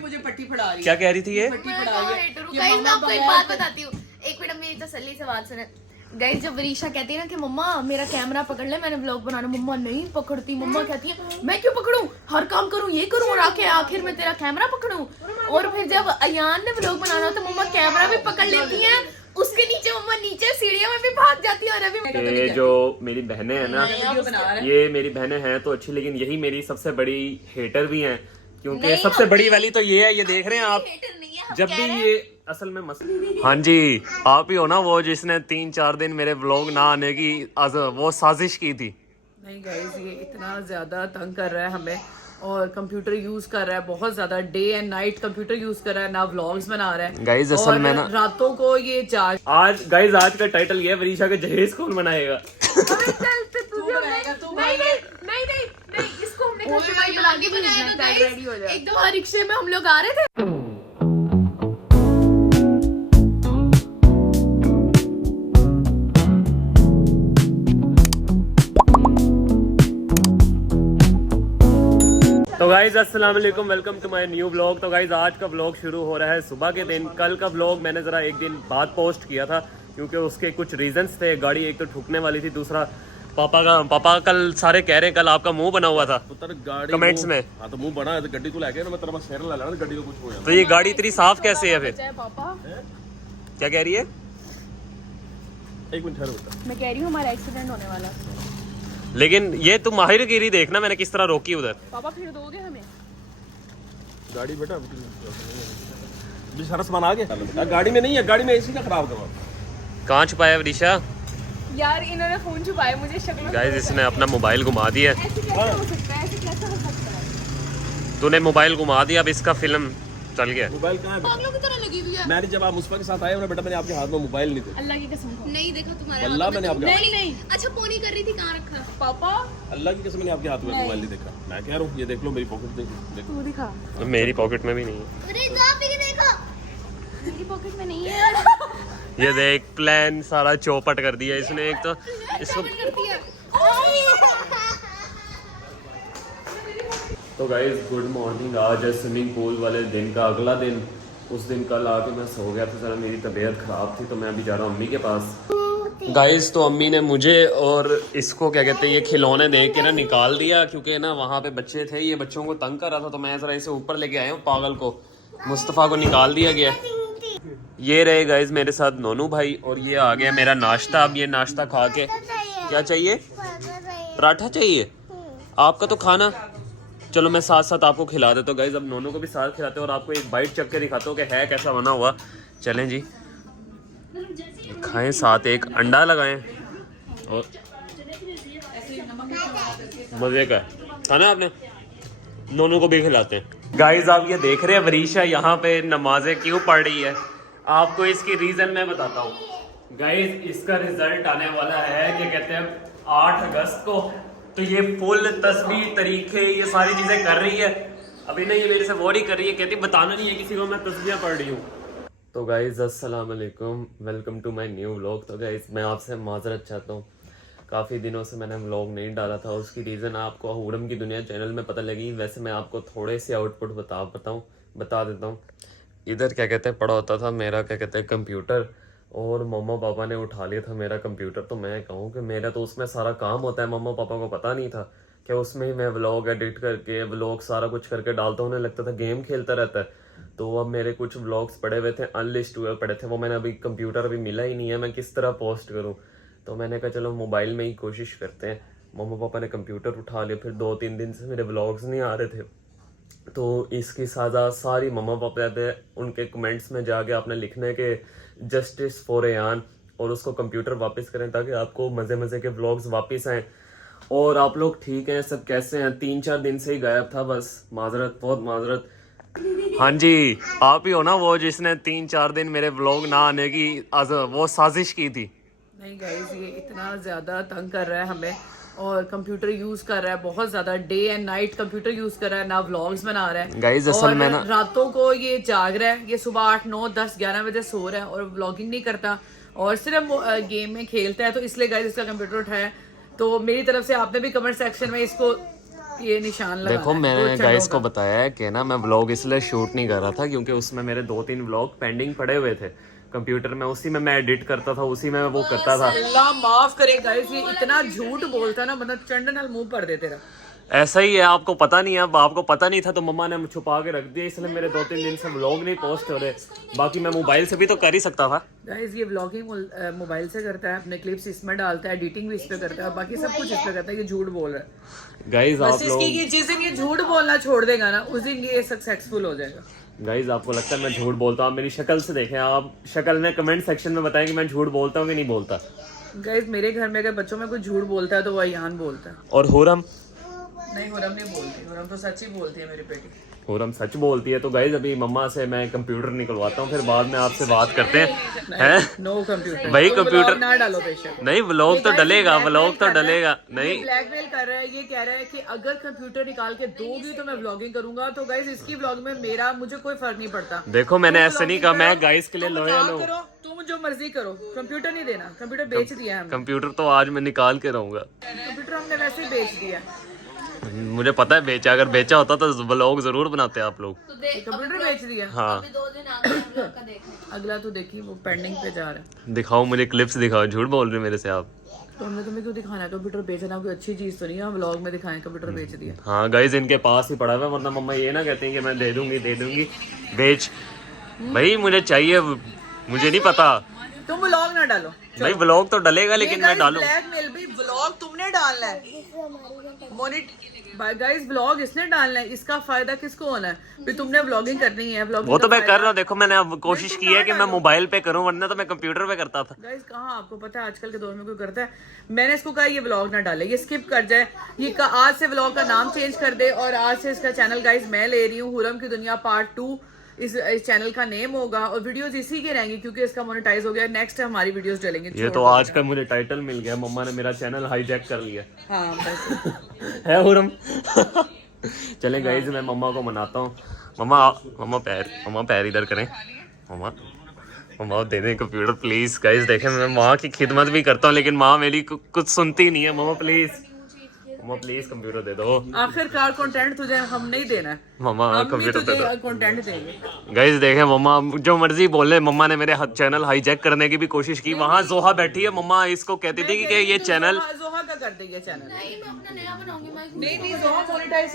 मुझे पट्टी पढ़ा रही है। क्या कह रही थी ये? पट्टी पढ़ा रही है। गाइस मैं आपको एक बात बताती हूँ, एक मिनट मेरी तसल्ली से बात सुने। गाइस जब वरीशा कहती है ना कि मम्मा मेरा कैमरा पकड़ ले, मैंने व्लॉग बनाना, मम्मा नहीं पकड़ती। मम्मा कहती है मैं क्यों पकड़ूं, हर काम करूं, ये करूं और आखिर में तेरा कैमरा पकड़ूं। और फिर जब अयान ने व्लॉग बनाना तो मम्मा कैमरा भी पकड़ लेती है, उसके नीचे मम्मा नीचे सीढ़ियों में भी भाग जाती है। और अभी ये जो मेरी बहनें हैं ना, ये मेरी बहनें हैं तो अच्छी, लेकिन यही मेरी सबसे बड़ी हेटर भी हैं, क्योंकि सबसे बड़ी वाली तो ये है, ये देख रहे हैं आप, जब भी ये असल में हाँ जी, आप ही हो ना वो जिसने 3-4 दिन मेरे व्लॉग ना आने की वो साजिश की थी। नहीं गाइस, ये इतना ज्यादा तंग कर रहा है हमें और कंप्यूटर यूज कर रहा है बहुत ज्यादा, day and night computer use कर रहा है, ना व्लॉग्स बना रहा है गाइस। असल में ना रातों को ये आज गाइस, आज का टाइटल ये है, वरीशा का जहेज कौन बनाएगा? इसको हमने एक दो रिक्शे में हम लोग आ रहे थे। तो गाइज अस्सलाम वालेकुम, welcome to my new vlog. तो गाइज आज का व्लॉग शुरू हो रहा है सुबह के दिन। कल का व्लॉग मैंने ज़रा एक दिन बाद पोस्ट किया था क्योंकि उसके कुछ रीजंस थे। गाड़ी एक तो ठुकने वाली थी, दूसरा पापा कल सारे कह रहे हैं कल आपका मुंह बना हुआ था कमेंट्स में। हाँ तो मुंह बना है तो गड्डी को लेके ना मैं तेरा बस शेयर ला लेना, गड्डी को कुछ हो जाए। तो ये गाड़ी इतनी साफ कैसे है फिर? क्या कह रही है? एक मिनट ठहरो बेटा, मैं कह रही हूँ हमारा एक्सीडेंट होने वाला। लेकिन ये तुम माहिरगिरी देखना मैंने किस तरह रोकी उधर। पापा फिर दोगे हमें गाड़ी बेटा अभी सारा सामान आ गया। गाड़ी में नहीं है, गाड़ी में एसी का खराब करवा। कहाँ छुपाया वरीशा? यार इन्होंने फोन छुपाया, मुझे शक्ल गाइस इसने अपना मोबाइल घुमा दिया। ऐसे कैसे हो सकता है, ऐसे कैसे हो सकता है? तूने मोबाइल घुमा दिया, अब इसका फिल्म चल गया। मोबाइल कहाँ है? पागलों की तरह लगी हुई है। मैंने जब आप मुस्फा के साथ आए बेटा, मैंने आपके हाथ में मोबाइल नहीं देखा। अल्लाह की कसम नहीं देखा तुम्हारे अल्लाह हाथ में। मैंने आपके नहीं अच्छा पोनी कर रही थी, कहाँ रखा पापा? अल्लाह की कसम मैंने आपके हाथ में मोबाइल नहीं देखा। मैं कह रहा हूँ ये देख लो, मेरी पॉकेट देखो। तू दिखा। मेरी पॉकेट में भी नहीं है। अरे देखा मेरी पॉकेट में नहीं है। ये देख प्लान सारा चौपट कर दिया इसने। एक तो इसको तो गाइस गुड मॉर्निंग। आज है स्विमिंग पूल वाले दिन का अगला दिन। उस दिन कल आके मैं सो गया था, जरा मेरी तबीयत ख़राब थी तो मैं अभी जा रहा हूँ अम्मी के पास। गाइस तो अम्मी ने मुझे और इसको क्या कहते हैं ये खिलौने दे के ना निकाल दिया, क्योंकि ना वहाँ पे बच्चे थे, ये बच्चों को तंग कर रहा था तो मैं ज़रा इसे ऊपर लेके आया हूँ। पागल को मुस्तफ़ा को निकाल दिया गया। ये रहे गाइस मेरे साथ नोनू भाई, और ये आ गया मेरा नाश्ता। अब ये नाश्ता खा के क्या चाहिए? पराठा चाहिए आपका तो खाना। चलो मैं साथ साथ आपको खिला देता हूँ गाइस। अब नोनू को भी साथ खिलाते हैं और आपको एक बाइट चख के दिखाता हूँ कि है कैसा बना हुआ। चलें जी खाएं, साथ एक अंडा लगाएं और मज़े का खाना आपने। नोनू को भी खिलाते हैं। गाइस आप ये देख रहे हैं वरीशा यहाँ पे नमाजें क्यों पढ़ रही है, आपको इसकी रीज़न मैं बताता हूँ। गाइस इसका रिजल्ट आने वाला है, क्या कहते हैं 8 अगस्त को। तो ये फुल तस्वीर तरीके ये सारी चीज़ें कर रही है। अभी ना ये मेरे से वो नहीं कर रही है, कहती बताना नहीं है किसी को मैं तस्वीरें पढ़ रही हूँ। तो गाइस अस्सलाम वालेकुम, welcome to my new vlog. तो गाइस मैं आपसे माजरत चाहता हूँ, काफ़ी दिनों से मैंने व्लॉग नहीं डाला था। उसकी रीज़न आपको हुरम की दुनिया चैनल में पता लगी। वैसे मैं आपको थोड़े से आउटपुट बता देता हूँ। इधर क्या कहते हैं पड़ा होता था मेरा क्या कहते हैं कंप्यूटर, और मम्मा पापा ने उठा लिया था मेरा कंप्यूटर। तो मैं कहूँ कि मेरा तो उसमें सारा काम होता है, मम्मा पापा को पता नहीं था कि उसमें ही मैं व्लॉग एडिट करके व्लॉग सारा कुछ करके डालता हूँ। उन्हें लगता था गेम खेलता रहता है। तो अब मेरे कुछ व्लॉग्स पड़े हुए थे, अनलिस्ट हुए पड़े थे, वो मैंने अभी कंप्यूटर अभी मिला ही नहीं है, मैं किस तरह पोस्ट करूँ। तो मैंने कहा चलो मोबाइल में ही कोशिश करते हैं। मम्मा पापा ने कंप्यूटर उठा लिया, फिर 2-3 दिन से मेरे व्लॉग्स नहीं आ रहे थे। तो इसकी सज़ा सारी मम्मा पापा थे, उनके कमेंट्स में जाके आपने लिखने के जस्टिस फॉर अयान और उसको कंप्यूटर वापस करें ताकि आपको मज़े मज़े के व्लॉग्स वापस आएँ। और आप लोग ठीक हैं, सब कैसे हैं? 3-4 दिन से ही गायब था, बस माजरत, बहुत माजरत। हाँ जी, आप ही हो ना वो जिसने 3-4 दिन मेरे व्लॉग ना आने की वो साजिश की थी। नहीं गाइस, ये इतना ज्यादा तंग कर रहा है हमें और कंप्यूटर यूज कर रहा है बहुत ज्यादा, day and night computer use कर रहा है, ना व्लॉग्स बना रहा है गाइस। असल में ना रातों को ये जाग रहा है, ये सुबह 8, 9, 10, 11 बजे सो रहा है और व्लॉगिंग नहीं करता और सिर्फ गेम में खेलता है। तो इसलिए गाइस इसका कंप्यूटर उठाया। तो मेरी तरफ से आपने भी कमेंट सेक्शन में इसको ये निशान लगा देखो मैंने गाइस को बताया है कि ना मैं व्लॉग इसलिए शूट नहीं कर रहा था क्योंकि उसमें मेरे 2-3 व्लॉग पेंडिंग पड़े हुए थे कंप्यूटर में, उसी में मैं एडिट करता था, उसी में वो करता था। अल्लाह माफ करे गाइस, ये इतना झूठ बोलता ना, मतलब चंडनल मुंह पर दे तेरा। ऐसा ही है, आपको पता नहीं है, अब आपको पता नहीं था तो मम्मा ने छुपा के रख दिया, इसलिए मेरे 2-3 दिन से व्लॉग नहीं पोस्ट हो रहे। बाकी मैं मोबाइल से भी तो कर ही सकता था। गाइस ये व्लॉगिंग मोबाइल से करता है, अपने क्लिप्स इसमें डालता है, एडिटिंग भी इस पे करता है, बाकी सब कुछ इस पे करता है। ये झूठ बोल रहा है गाइस आप बस इसकी ये जिस दिन ये झूठ बोलना छोड़ देगा ना, उस दिन ये सक्सेसफुल हो जाएगा। गाइस आपको लगता है मैं झूठ बोलता हूँ? मेरी शक्ल से देखें, आप शक्ल में कमेंट सेक्शन में बताएं कि मैं झूठ बोलता हूँ कि नहीं बोलता। गाइस मेरे घर में अगर बच्चों में कोई झूठ बोलता है तो वो अयान बोलता है। और हुरम? नहीं हुरम नहीं बोलती, हुरम तो सच ही बोलती है मेरी बेटी। हुरम सच बोलती है। तो गाइस अभी मम्मा से मैं कंप्यूटर निकलवाता हूँ, फिर बाद में आपसे बात करते हैं। नो कंप्यूटर भाई कंप्यूटर ना डालो बेशक। नहीं, व्लॉग तो डलेगा, व्लॉग तो डलेगा। नहीं ब्लैकमेल कर रहा है, ये कह रहा है कि अगर कंप्यूटर निकाल के दोगी तो मैं व्लॉगिंग करूंगा। तो गाइस इसकी व्लॉग में मेरा मुझे कोई फर्क नहीं पड़ता। देखो मैंने ऐसे नहीं कहा, मैं गाइस के लिए लॉयल हूँ। तुम जो मर्जी करो, कंप्यूटर नहीं देना, कंप्यूटर बेच दिया है हमने। कंप्यूटर तो आज मैं निकाल के रहूंगा। कंप्यूटर हमने वैसे ही बेच दिया। मुझे पता है बेचा, अगर बेचा होता तो व्लॉग जरूर बनाते आप लोग। तो देख कंप्यूटर बेच दिया। हाँ 2 दिन आगे हम लोग का देखने। अगला तो देखिए वो पेंडिंग पे जा रहा है। दिखाओ मुझे क्लिप्स दिखाओ, झूठ बोल रहे मेरे से आप। तो हमने तुम्हें क्यों दिखाना है? कंप्यूटर बेचना कोई अच्छी चीज तो नहीं है, हम व्लॉग में दिखाएं कंप्यूटर बेच दिया। हाँ गाइस इनके पास ही पड़ा हुआ है, वरना मम्मा ये ना कहती हैं कि मैं दे दूंगी बेच। भाई मुझे चाहिए, मुझे नहीं पता। तुम व्लॉग ना डालो भाई व्लॉग तो डलेगा लेकिन मैं डालूं। ब्लैकमेल भी व्लॉग तुमने डालना है। गाइस व्लॉग इसने डालना है, इसका फायदा किसको होना है? भी तुमने व्लॉगिंग करनी है, व्लॉगिंग वो तो मैं कर रहा हूँ। देखो मैंने अब कोशिश की है कि मैं मोबाइल पे करूँ, वरना तो मैं कंप्यूटर पे करता था। गाइस कहाँ आपको पता है आजकल के दौर में कोई करता है? मैंने इसको कहा ये व्लॉग ना डाले, ये स्किप कर जाए, ये आज से व्लॉग का नाम चेंज कर दे और आज से इसका चैनल गाइस मैं ले रही हूँ हुरम की दुनिया पार्ट 2 इस चैनल का नेम होगा और वीडियोस इसी के रहेंगी क्योंकि इसका मोनेटाइज हो गया। नेक्स्ट हमारी वीडियोस डलेंगे। ये तो आज का मुझे टाइटल मिल गया, मम्मा ने मेरा चैनल हाईजैक कर लिया। हाँ बस। है हुरम। चलें गाइस मैं मम्मा को मनाता हूँ। मम्मा पैर इधर करें। मम्मा दे दें कंप्यूटर प्लीज। गाइस देखें मैं माँ की खिदमत भी करता हूँ लेकिन माँ मेरी कुछ सुनती नहीं है। मम्मा प्लीज कंप्यूटर दे दो। आखिरकार कंटेंट तुझे हम नहीं देना है, मम्मा कंप्यूटर दे दो। कंटेंट देंगे। गाइस देखें मम्मा जो मर्जी बोले, मम्मा ने मेरे चैनल हाईजैक करने की भी कोशिश की। वहाँ जोहा बैठी है, मम्मा इसको कहती थी कि ये चैनल जोहा का कर देंगे चैनल। नहीं मैं अपना नया बनाऊंगी। मैं नहीं जोहा मोनेटाइज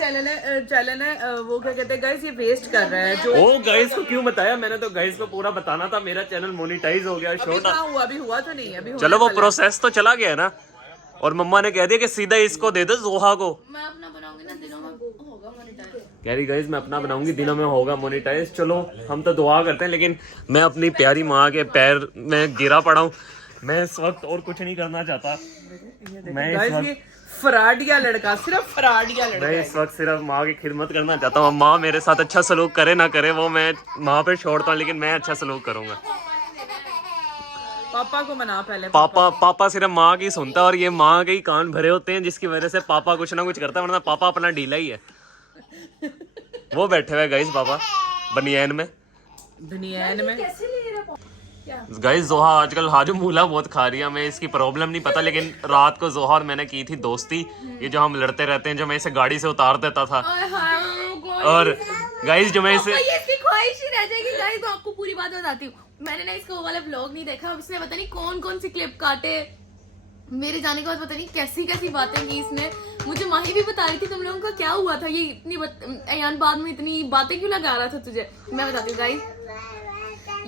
चैनल है वो क्या कहते हैं गाइस ये वेस्ट कर रहा है जो। ओ गाइस को क्यों बताया? मैंने तो गाइस को पूरा बताना था। मेरा चैनल मोनेटाइज हो गया, शॉर्ट हुआ अभी हुआ तो नहीं है अभी। चलो वो प्रोसेस तो चला गया ना। और मम्मा ने कह दिया कि सीधा इसको दे दो जोहा को। मैं अपना बनाऊंगी ना, दिनों में होगा मोनेटाइज। कह रही गाइस मैं अपना बनाऊंगी, दिनों में होगा मोनेटाइज। चलो हम तो दुआ करते हैं, लेकिन मैं अपनी प्यारी माँ के पैर में गिरा पड़ा हूँ। मैं इस वक्त और कुछ नहीं करना चाहता। मैं फराडिया लड़का, सिर्फ फराडिया लड़का। मैं इस वक्त सिर्फ माँ की खिदमत करना चाहता हूँ। माँ मेरे साथ अच्छा सलूक करे ना करे वो मैं माँ पे छोड़ता हूँ, लेकिन मैं अच्छा सलूक करूंगा। पापा को मना पहले। पापा सिर्फ माँ की सुनता है और ये माँ के ही कान भरे होते हैं, जिसकी वजह से पापा कुछ ना कुछ करता है, वरना पापा अपना ढीला ही है। वो बैठे हुए गाइस पापा बनियान में। गाइस जोहा आजकल हाजू मूला बहुत खा रही है। हमें इसकी प्रॉब्लम नहीं पता, लेकिन रात को जोहा और मैंने की थी दोस्ती। ये जो हम लड़ते रहते हैं, जो मैं इसे गाड़ी से उतार देता था। और गाइस जो मैं इसे ये इसकी ख्वाहिश ही रह जाएगी। गाइस मैं आपको पूरी बात बताती हूँ। मैंने ना इसका वो वाला व्लॉग नहीं देखा, उसने पता नहीं कौन सी क्लिप काटे। मेरे जाने के बाद पता नहीं कैसी बातें की इसने। मुझे माही भी बता रही थी तुम लोगों का क्या हुआ था, ये इतनी अयान बाद में इतनी बातें क्यों लगा रहा था तुझे। मैं बताती हूँ गाइस,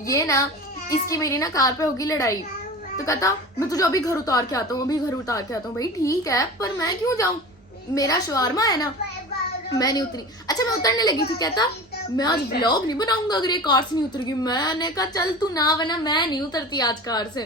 ये ना इसकी मेरी ना कार पे होगी लड़ाई। तो कहता मैं तुझे अभी घर उतार के आता हूँ, भाई ठीक है पर मैं क्यों जाऊँ, मेरा शवारमा है ना। मैं नहीं उतरी। अच्छा मैं उतरने लगी थी, कहता मैं आज व्लॉग नहीं बनाऊंगा अगर ये कार से नहीं उतरेगी। मैंने कहा चल तू ना बना, मैं नहीं उतरती आज कार से।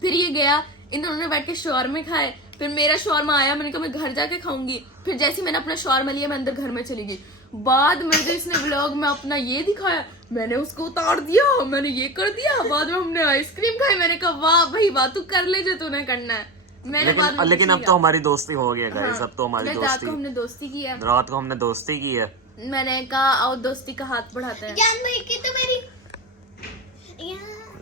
फिर ये गया, इन दोनों ने बैठ के शॉर्मे खाए। फिर मेरा शॉर्मा आया, मैंने कहा मैं घर जाके खाऊंगी। फिर जैसे मैंने अपना शॉर्मा लिया मैं अंदर घर में चली गई। बाद में जो इसने व्लॉग में अपना ये दिखाया, मैंने उसको उतार दिया, मैंने ये कर दिया। बाद में हमने आइसक्रीम खाई। मैंने कहा वाह भाई वाह, तू कर ले जो तूने करना है। मैंने लेकिन अब तो हमारी दोस्ती हो गई है गाइस। अब तो हमारी रात को हमने दोस्ती की है। रात को हमने दोस्ती की है। मैंने कहा आओ दोस्ती का हाथ बढ़ाते हैं।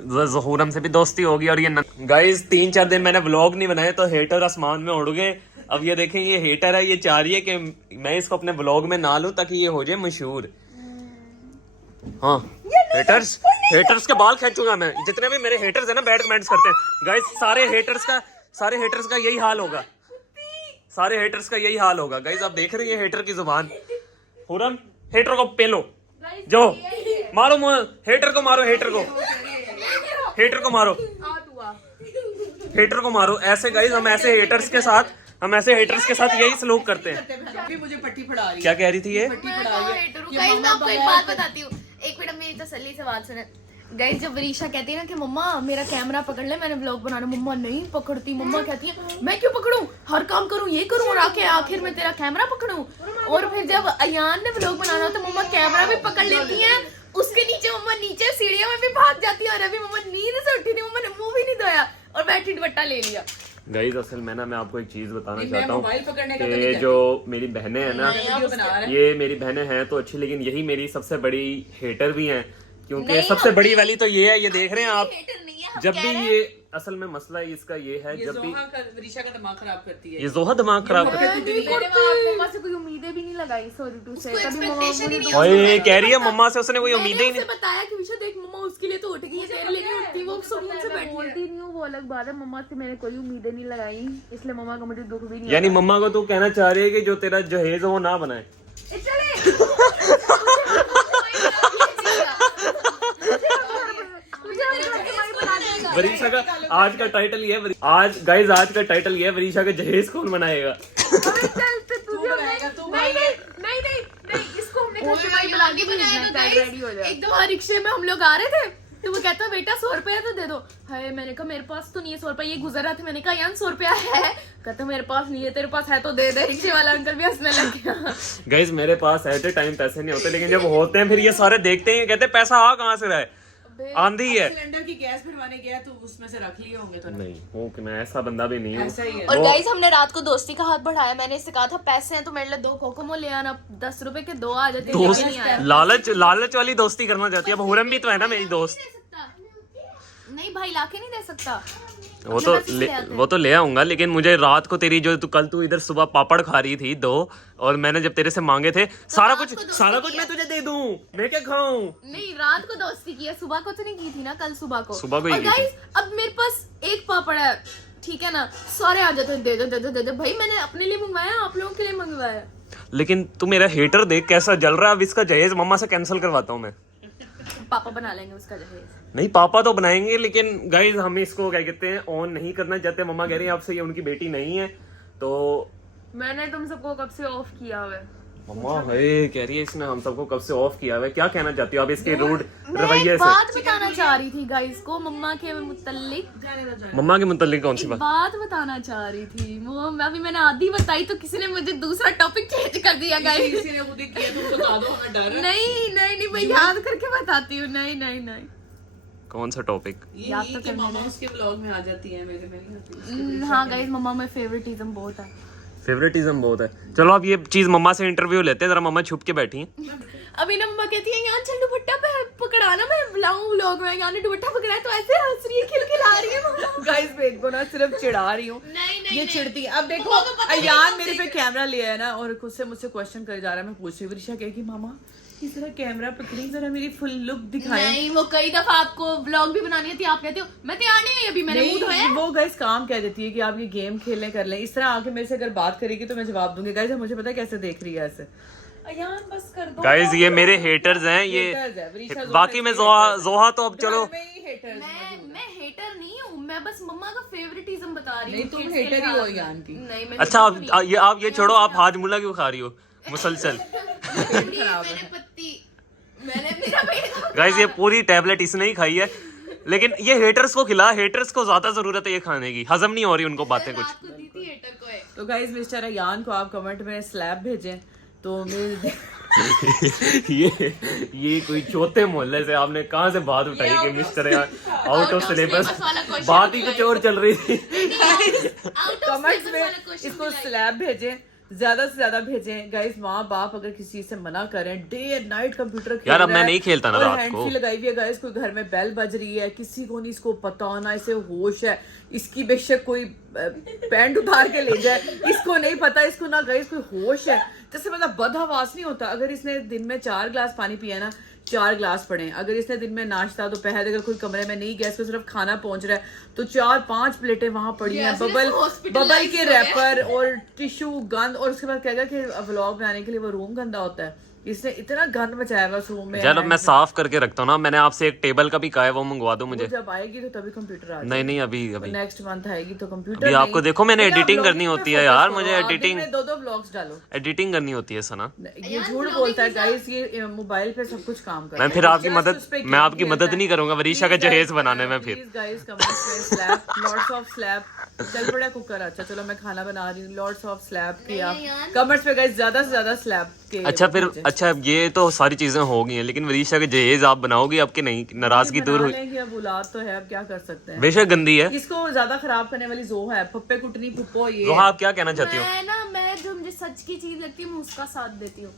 ज़हूरम से भी दोस्ती होगी। और ये गाइस 3-4 दिन मैंने व्लॉग नहीं बनाए तो हेटर आसमान में उड़ गए। अब ये देखें, ये हेटर है, ये चाह रही है कि मैं इसको अपने ब्लॉग में ना लूं ताकि ये हो जाए मशहूर। हाँ, हेटर्स के बाल खींचूंगा मैं। जितने भी मेरे हेटर्स है ना, बैड कमेंट्स करते हैं गाइस, सारे हेटर्स का यही हाल होगा। सारे हेटर्स का यही हाल होगा गाइस। आप देख रहे हैं हेटर की जुबान। हुरम, हेटर को पेलो, जो मारो हेटर को मारो, हेटर को मारो, हेटर को मारो। ऐसे गाइस हम ऐसे हेटर्स के साथ यही सलूक करते हैं। अभी मुझे पट्टी पड़ा रही है। क्या कह रही थी ये? गाइस मैं आपको एक बात बताती हूँ, एक मिनट मेरी तसल्ली से बात सुने। गाइस जब वरीशा कहती है ना कि मम्मा मेरा कैमरा पकड़ ले, मैंने व्लॉग बनाना, मम्मा नहीं पकड़ती। मम्मा कहती है मैं क्यों पकड़ूं, हर काम करूं, ये करूं, और आखिर में तेरा कैमरा पकड़ूं। और फिर जब अयान ने व्लॉग बनाना तो मम्मा कैमरा भी पकड़ लेती है, उसके नीचे मम्मा नीचे सीढ़ियों में भी भाग जाती है। और अभी मम्मा नींद से उठी थी, मम्मा ने मुंह भी नहीं धोया और बैठी दुपट्टा ले लिया। गाइस असल में ना मैं आपको एक चीज बताना चाहता मोबाइल पकड़ने का तो हूँ नहीं कि जो मेरी बहनें हैं ना, ये मेरी बहनें हैं तो अच्छी, लेकिन यही मेरी सबसे बड़ी हेटर भी हैं। क्योंकि सबसे बड़ी वाली तो ये है, ये देख रहे हैं आप। जब भी ये असल में मसला इसका ये है, जब भी वरीशा का दिमाग खराब करती है, ये जोहा दिमाग खराब करती है। मम्मा से कोई उम्मीदें भी नहीं लगाई, सॉरी टू से। तभी मम्मा ओए कह रही है मम्मा से उसने कोई उम्मीदें ही नहीं। बताया कि विशा देख मम्मा उसके लिए तो उठ गई है, तेरे लिए नहीं उठती, वो सुकून से बोलती नहीं हूँ, वो अलग बात है। मम्मा से मैंने कोई उम्मीदें नहीं लगाई, इसलिए मम्मा को मुझे दुख भी नहीं। यानी मम्मा को तू कहना चाह रही है कि जो तेरा जहेज हो वो ना बनाए। वरीशा का आज का टाइटल ये है, आज का टाइटल ये है, वरीशा का जहेज कौन बनाएगा? एक दफा रिक्शे में हम लोग आ रहे थे तो वो कहता बेटा 100 रुपया तो दे दो। हाय मैंने कहा मेरे पास तो नहीं है 100 रुपया, ये गुजर रहा था, मैंने कहा यार 100 रुपया है, कहता मेरे पास नहीं है, तेरे पास है तो दे दे। रिक्शे वाला अंकल भी हंसने लग गया। गाइस मेरे पास एट ए टाइम पैसे नहीं होते, लेकिन जब होते हैं फिर ये सारे देखते हैं, कहते हैं पैसा आ कहाँ से रहा है, आंधी है। सिलेंडर की गैस भरवाने गया तो उसमें से रख लिए होंगे तो नहीं वो कि मैं ऐसा बंदा भी नहीं हूँ। ऐसा ही है। और गाइस हमने रात को दोस्ती का हाथ बढ़ाया, मैंने इससे कहा था पैसे हैं तो मेरे लिए 2 कोकोमो ले आना, 10 रुपए के 2 आ जाते दोस्त हैं। लालच वाली दोस्ती करना चाहती है। अब हुरम भी तो है ना मेरी दोस्त। नहीं भाई लाके नहीं दे सकता, वो तो ले आऊंगा, लेकिन मुझे रात को तेरी जो कल तू इधर सुबह पापड़ खा रही थी 2, और मैंने जब तेरे से मांगे थे सारा कुछ मैं तुझे दे दूं, मैं क्या खाऊं? नहीं रात को दोस्ती की है, सुबह को तो नहीं की थी ना, कल सुबह को ही और गाइस अब मेरे पास एक पापड़ है, ठीक है ना, सारे आ जाते हैं दे दो भाई, मैंने अपने लिए मंगवाया, आप लोगों के लिए मंगवाया। लेकिन तू मेरा हेटर देख कैसा जल रहा है। अब इसका जहेज मम्मा से कैंसिल करवाता हूँ मैं। पापा बना लेंगे उसका जहेज। नहीं पापा तो बनाएंगे, लेकिन गाइज हम इसको क्या कहते हैं ऑन नहीं करना चाहते। मम्मा कह रही है आपसे ये उनकी बेटी नहीं है, तो मैंने तुम सबको कब से ऑफ किया हुआ है। मम्मा है कह रही है इसने हम सबको कब से ऑफ किया हुआ है। क्या कहना चाहती हो आप इसके रूड रवैये से? बात बताना चाह रही थी गाइस को मम्मा के मुतल्लिक। मम्मा के मुतल्लिक कौन सी बात बताना चाह रही थी वो, अभी मैंने आधी बताई तो किसी ने मुझे दूसरा टॉपिक चेंज कर दिया गाइस। किसी ने खुद ही किया, तुम बता दो, हमें डर है। नहीं मैं याद करके बताती हूँ। नहीं कौन सा टॉपिक? याद तो कि मामा उसके व्लॉग में आ जाती है, मेरे में नहीं आती। हाँ गाइस मम्मा में फेवरेटिज्म बहुत है। फेवरेटिज्म बहुत है। चलो अब ये चीज मम्मा से इंटरव्यू लेते हैं, जरा मम्मा छुप के बैठी हैं। अभी ना मम्मा कहती है यहाँ चल दुपट्टा पकड़ाना, मैं बुलाऊं व्लॉग में, यहाँ ने दुपट्टा पकड़ा है तो ऐसे हंस रही है, खिलखिला रही है मम्मा। गाइस बेट को ना सिर्फ चिढ़ा रही हूँ, ये चिढ़ती है। अब देखो अयान मेरे पे कैमरा लिया है ना, और खुद से मुझसे क्वेश्चन कर जा रहा है। मैं पूछ रही हूँ, वरीशा कहेगी मामा इस तरह कैमरा पकड़ी, जरा मेरी फुल लुक दिखाएं। नहीं वो कई दफा आपको व्लॉग भी बनानी थी, आप कहते हो मैं तैयार नहीं हुई अभी, मैंने मूड होया। वो गाइस काम कह देती है कि आप ये गेम खेलने कर लें, इस तरह आके मेरे से अगर बात करेगी तो मैं जवाब दूंगी। गाइस मुझे पता है कैसे देख रही है ऐसे। अयान बस कर दो गाइस ये मेरे हेटर्स हैं, ये बाकी मैं जोहा तो अब चलो मैं हेटर नहीं हूँ, मैं बस मम्मा का फेवरेटिज्म बता रही हूँ। नहीं तुम हेटर ही हो अयान की। नहीं अच्छा आप ये छोड़ो, आप हाजमुला क्यों खा रही हो मुसलसल? गाइस ये पूरी टैबलेट इसने ही खाई है, लेकिन ये हेटर्स को खिला, हेटर्स को ज्यादा जरूरत है ये खाने की, हजम नहीं हो रही उनको बातें कुछ। तो गाइस मिस्टर अयान को आप कमेंट में स्लैब भेजें तो ये कोई चौथे मोहल्ले से आपने कहाँ से बात उठाई कि मिस्टर आउट ऑफ सिलेबस, बात ही कुछ और चल रही थी। कमेंट्स में इसको स्लैब भेजें ज्यादा से ज्यादा भेजें गाइस। माँ बाप अगर किसी चीज से मना करें, डे एंड नाइट कंप्यूटर खेल यार, अब रहा मैं है नहीं खेलता ना और रात हैंड को। फ्री लगाई हुई है गाइस, कोई घर में बेल बज रही है, किसी को नहीं इसको पता ना इसे होश है, इसकी बेशक कोई पैंट उतार के ले जाए, इसको नहीं पता, इसको ना गाइस कोई होश है। जैसे मतलब बदहवास नहीं होता। अगर इसने दिन में 4 ग्लास पानी पिया ना, 4 ग्लास पड़े। अगर इसने दिन में नाश्ता दोपहर अगर कोई कमरे में नहीं गया, इसको सिर्फ खाना पहुंच रहा है तो 4-5 प्लेटें वहां पड़ी हैं, बबल के रैपर और टिश्यू गंद। और उसके बाद कहेगा कि व्लॉग बनाने के लिए वो रूम गंदा होता है। इसने इतना गंद मचाया हुआ उस रूम में। यार अब मैं साफ करके रखता हूँ ना। मैंने आपसे एक टेबल का भी कहा है, वो मंगवा दो मुझे। जब आएगी तो तभी कंप्यूटर आ नहीं अभी नेक्स्ट मंथ आएगी तो कंप्यूटर। अभी आपको देखो, मैंने एडिटिंग करनी होती है यार, मुझे एडिटिंग 2-2 व्लॉग्स डालो, एडिटिंग करनी होती है सना। ये झूठ बोलता है गाइस, ये मोबाइल पे सब कुछ काम करता है। मैं फिर आपकी मदद नहीं करूंगा वरीशा का जहेज बनाने में। फिर गाइस कमेंट्स में स्लैप, लॉट्स ऑफ स्लैप। चल पड़ा कुकर। अच्छा चलो मैं खाना बना रही हूँ। लॉट्स ऑफ स्लैप के आप कमेंट्स पे गाइस ज्यादा से ज्यादा स्लैप के। अच्छा फिर अच्छा, ये तो सारी चीजें हो गई हैं, लेकिन वरीशा के जहेज आप बनाओगे आपके? नहीं, नाराजगी दूर हुई? अब औलाद तो है, अब क्या कर सकते हैं। बेशक गंदी है, इसको ज्यादा खराब करने वाली जो है पप्पे कुटनी पुप्पो ये। रोहा आप क्या कहना चाहती हो? मैं जो मुझे सच की चीज लगती है मैं उसका साथ देती हूँ,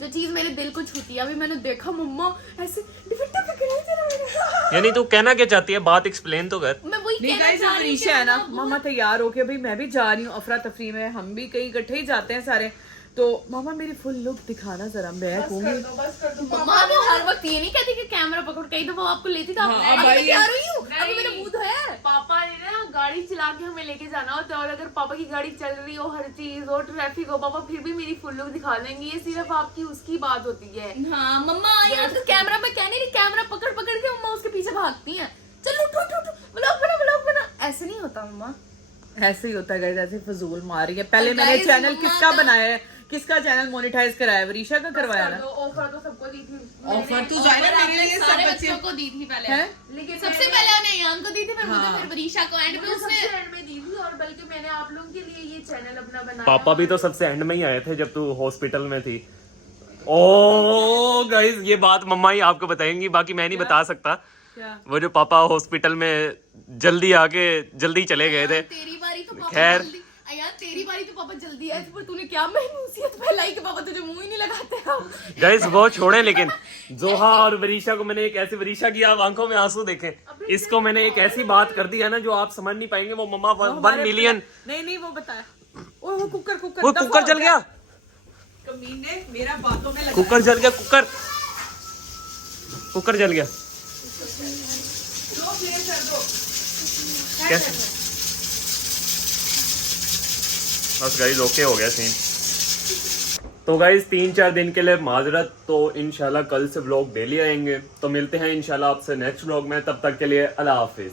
जो चीज मेरे दिल को छूती है। अभी मैंने देखा मम्मा ऐसे दुपट्टा पकड़ा है। यानी तू कहना क्या चाहती है? बात एक्सप्लेन तो कर। मैं वही नहीं कहना गाइस, चाह अब रही रीशा है ना, मामा तैयार होके भाई मैं भी जा रही हूँ अफरा तफरी में, हम भी कहीं इकट्ठे ही जाते हैं सारे। तो मामा मेरी फुल लुक दिखाना जरा, मैं कहूंगी। मम्मा तो हर वक्त ये नहीं कहती कि कैमरा पकड़, कई दफा आपको लेती था। हाँ, अभी भाई, मैं जा रही हूँ, अभी मेरा मुंह धोया है। पापा ने ना गाड़ी चला के हमें लेके जाना होता है, और अगर पापा की गाड़ी चल रही हो, हर चीज हो, ट्रैफिक हो, पापा फिर भी मेरी फुल लुक दिखा देंगे। ये सिर्फ आपकी उसकी बात होती है। हाँ मम्मा, यहाँ तो कैमरा में कहने नहीं, कैमरा पकड़ पकड़ के मम्मा उसके पीछे भागती हैं। चलो उठो उठो उठो, व्लॉग बना। ऐसे नहीं होता मम्मा, ऐसे ही होता है गाइस, ऐसे फजूल मार रही है। पहले मैंने चैनल किसका बनाया है, किसका चैनल मोनेटाइज कराया है? वरीशा का करवाया ना। ऑफर तो सबको दी थी। ऑफर तो जाए ना मेरे लिए, सारे सब बच्चों को दी थी पहले। हैं? लेकिन सबसे पहले मैंने यान को दी थी, फिर मुझे, फिर वरीशा को, एंड में मुझे उसने सबसे एंड में दी थी, और बल्कि मैंने आप लोगों के लिए ये चैनल अपना बनाया। पापा भी तो सबसे एंड में ही आए थे जब तू हॉस्पिटल में थी। ओ गाइस, ये बात मम्मा ही आपको बताएंगी, बाकी मैं नहीं बता सकता। क्या? वो जो पापा हॉस्पिटल में जल्दी आके जल्दी चले गए थे। तेरी बारी तो पापा खैर। जल्दी यार, तेरी बारी तो पापा जल्दी आए, पर तूने क्या महसूसियत फैलाई कि पापा तुझे मुंह ही नहीं लगाते अब। गाइस वो छोड़े, लेकिन जोहा और वरीशा को मैंने एक ऐसी, वरीशा की आप आंखों में आंसू देखें, इसको मैंने एक ऐसी बात कर दी है ना जो आप समझ नहीं पाएंगे। वो मम्मा 1 मिलियन। नहीं वो बताया। ओह वो कुकर वो कुकर जल गया, कमीने मेरा बातों में लगा। कुकर जल गया, कुकर जल गया। कैसे? बस गाइस ओके हो गया सीन। तो गाइस 3-4 दिन के लिए माजरत, तो इंशाल्लाह कल से व्लॉग डेली आएंगे। तो मिलते हैं इंशाल्लाह आपसे नेक्स्ट व्लॉग में, तब तक के लिए अल्लाह हाफिज।